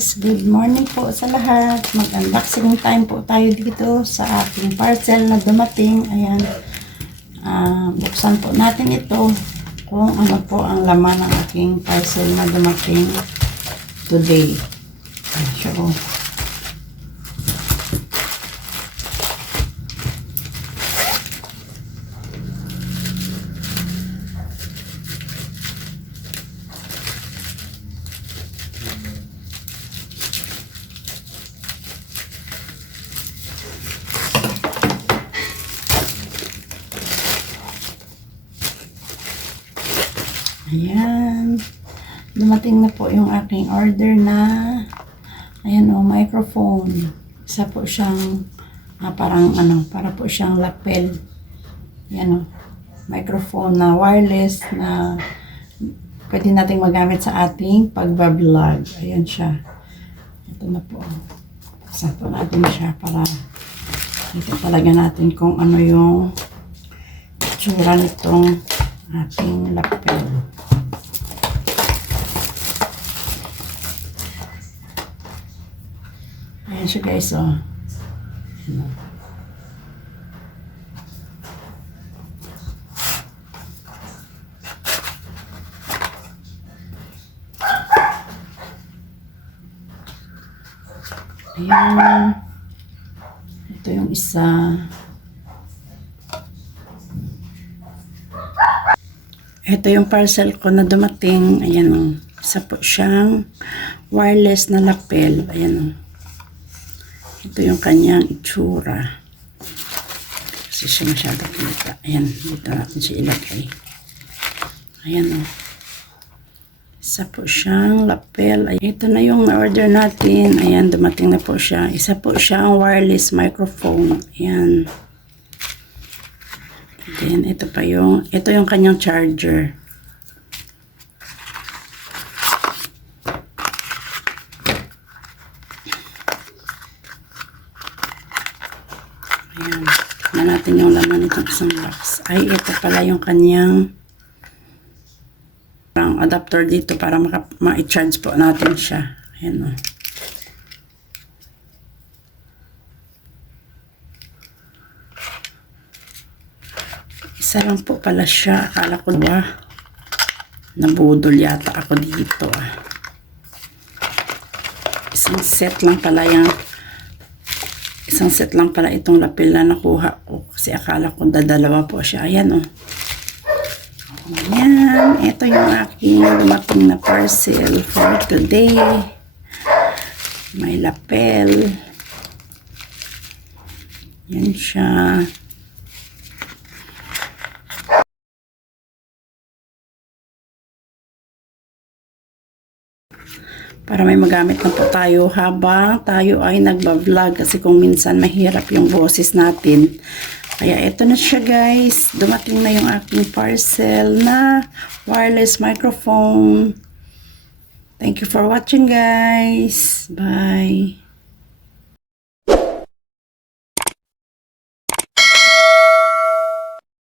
guys, good morning po sa lahat. Mag-unboxing time po tayo dito sa ating parcel na dumating. Ayan, buksan po natin ito kung ano po ang laman ng aking parcel na dumating today. So, ayan, dumating na po yung aking order na, ayan o, microphone. Isa po siyang, parang ano, para po siyang lapel. Ayan o, microphone na wireless na pwede nating magamit sa ating pagbablog. Ayan siya. Ito na po. Isa po natin siya para ito talaga natin kung ano yung tsura nitong ating lapel. Ayan siya guys, oh. Ayan. Ito yung isa. Ito yung parcel ko na dumating. Ayan o. Isa po siyang wireless na lapel. Ayan o. Ito yung kanyang itsura. Kasi siya masyado kita. Ayan. Dito natin siya ilagay. Ayan o. Isa po siyang lapel. Ayan. Ito na yung na-order natin. Ayan. Dumating na po siya. Isa po siyang wireless microphone. Ayan. Then, ito yung kanyang charger. Ayan. Tignan natin yung laman nitong isang box. Ay, ito pala yung kanyang adapter dito para ma-charge po natin siya. Ayan o. Isa lang po pala siya. Akala ko ba nabudol yata ako dito. Isang set lang pala itong lapel na nakuha ko. Kasi akala ko dadalawa po siya. Ayan o. Ayan. Ito yung aking dumating na parcel for today. May lapel. Yan siya. Para may magamit na po tayo habang tayo ay nagbablog kasi kung minsan mahirap yung boses natin. Kaya ito na siya guys. Dumating na yung aking parcel na wireless microphone. Thank you for watching guys. Bye.